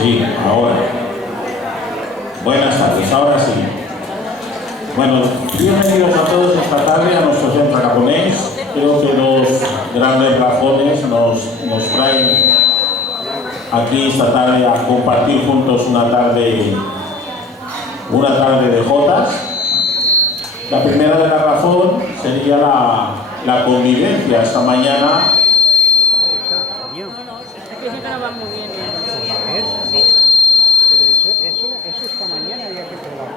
Sí, ahora. Buenas tardes, ahora sí. Bueno, bienvenidos a todos esta tarde a nuestro centro aragonés. Creo que dos grandes razones nos traen aquí esta tarde a compartir juntos una tarde de jotas. La primera de la razón sería la convivencia esta mañana. Pero eso esta mañana había que probar.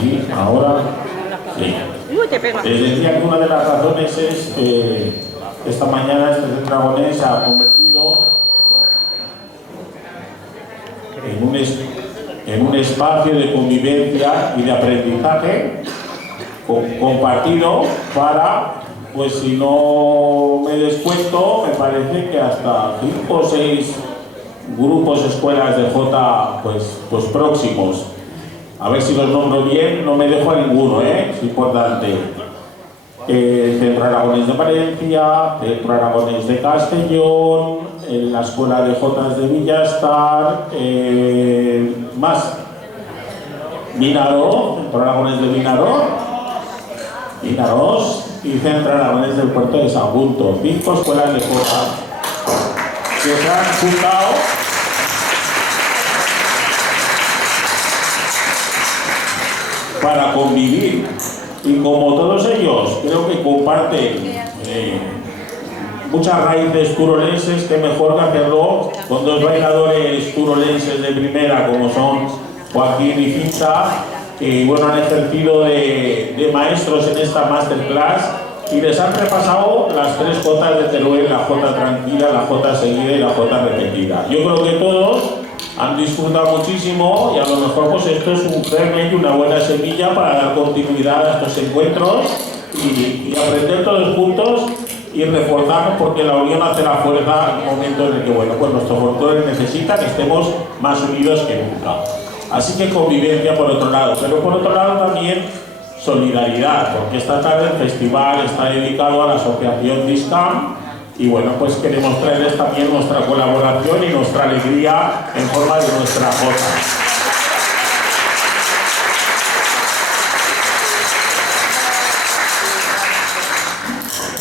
Sí, ahora sí. Les decía que una de las razones es que esta mañana este centro aragonés se ha convertido en un espacio de convivencia y de aprendizaje compartido para, pues si no me descuento, me parece que hasta 5 o 6 grupos, escuelas de Jota pues próximos. A ver si los nombro bien, no me dejo a ninguno, es importante. Centro Aragonés de Valencia, Centro Aragonés de Castellón, la Escuela de Jotas de Villastar, más Vinaró, Centro Aragonés de Vinaró, Vinaros y Centro Aragonés del Puerto de Sagunto. 5 escuelas de Jota que se han fundado para convivir, y como todos ellos creo que comparten muchas raíces turolenses, que mejor que hacerlo con dos bailadores turolenses de primera como son Joaquín y Cinta, que bueno, han ejercido de maestros en esta masterclass y les han repasado las 3 jotas de Teruel: la jota tranquila, la jota seguida y la jota repetida. Yo creo que todos han disfrutado muchísimo y a lo mejor pues esto es un germen y una buena semilla para dar continuidad a estos encuentros y aprender todos juntos y reforzarnos, porque la unión hace la fuerza en un momento en el que bueno, pues nuestros folclores necesitan que estemos más unidos que nunca. Así que convivencia por otro lado, pero por otro lado también solidaridad, porque esta tarde el festival está dedicado a la asociación Discam. Y bueno, pues queremos traerles también nuestra colaboración y nuestra alegría en forma de nuestra jota.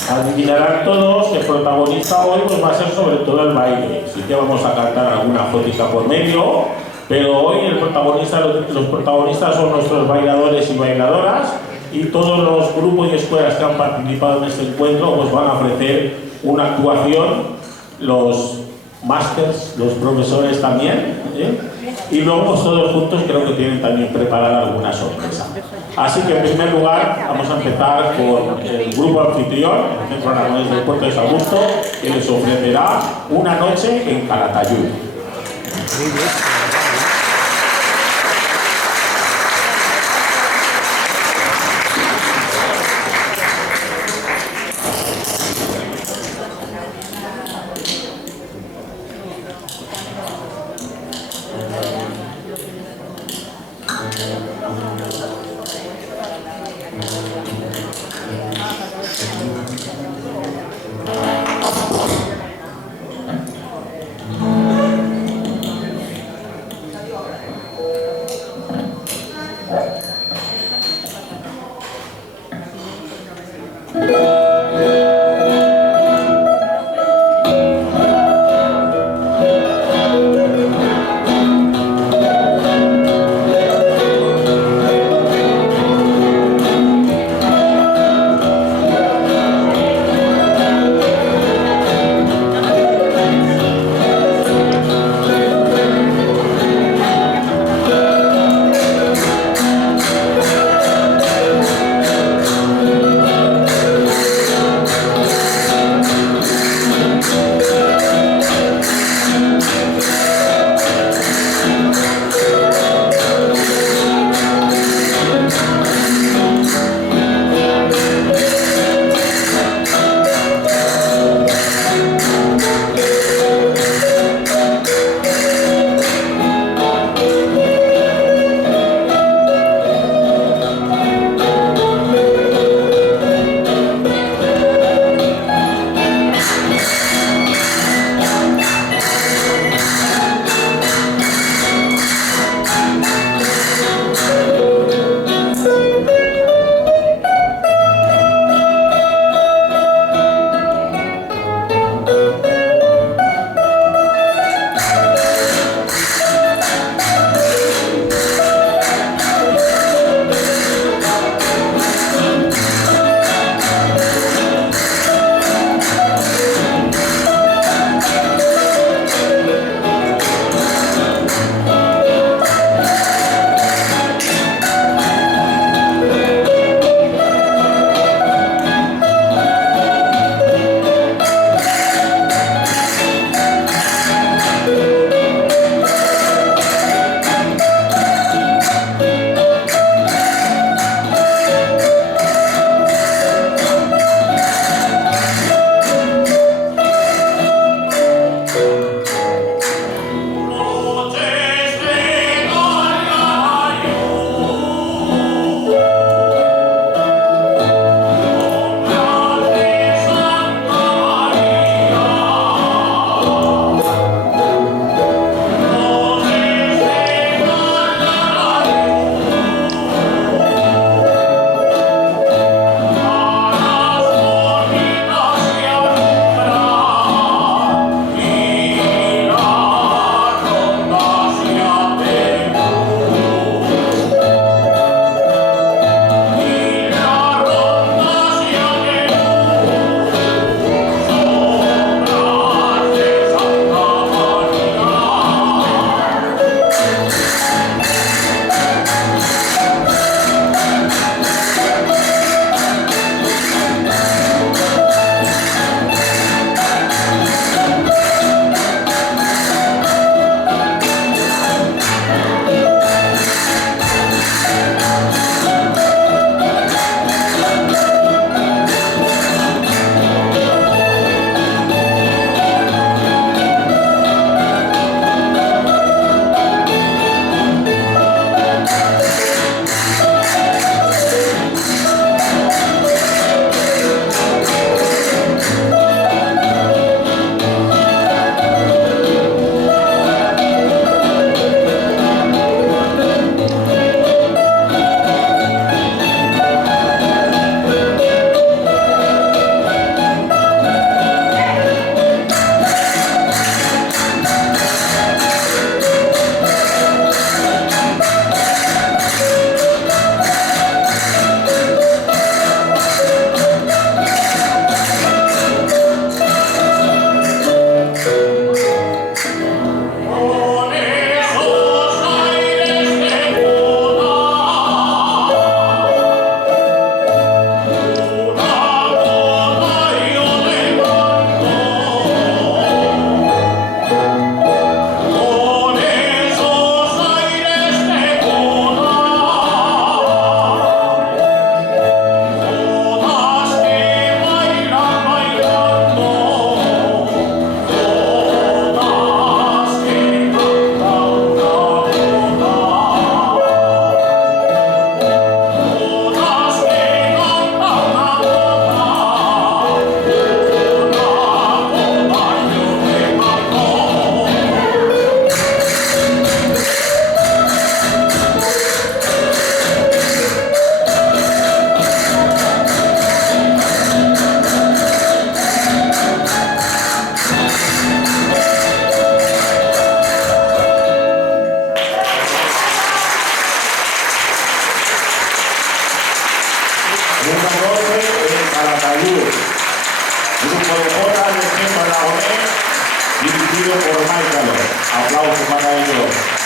Adivinarán todos que el protagonista hoy pues va a ser sobre todo el baile. Sí que vamos a cantar alguna jotica por medio, pero hoy los protagonistas son nuestros bailadores y bailadoras, y todos los grupos y escuelas que han participado en este encuentro pues van a ofrecer una actuación, los másters, los profesores también, y luego pues, todos juntos creo que tienen también preparada alguna sorpresa. Así que en primer lugar vamos a empezar con el grupo anfitrión, el Centro Aragonés del Puerto de Sagunto, que les ofrecerá una noche en Calatayud. dirigido por Michael. Aplausos para ellos.